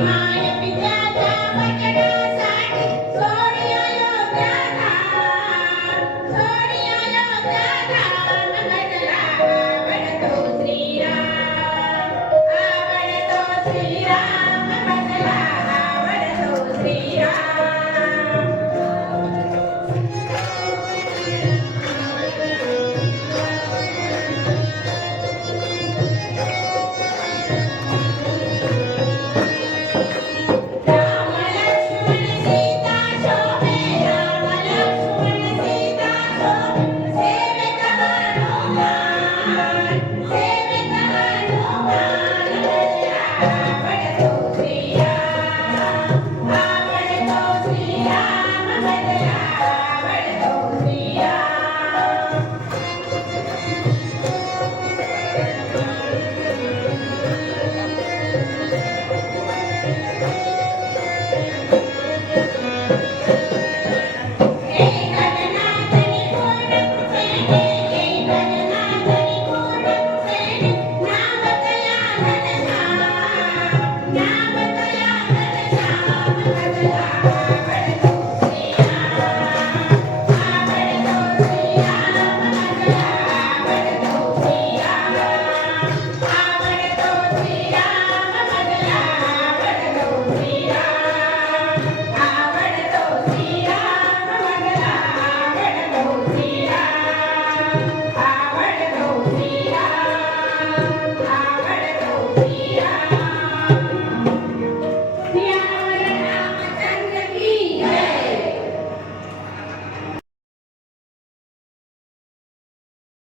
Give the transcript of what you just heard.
my Yeah. Yeah.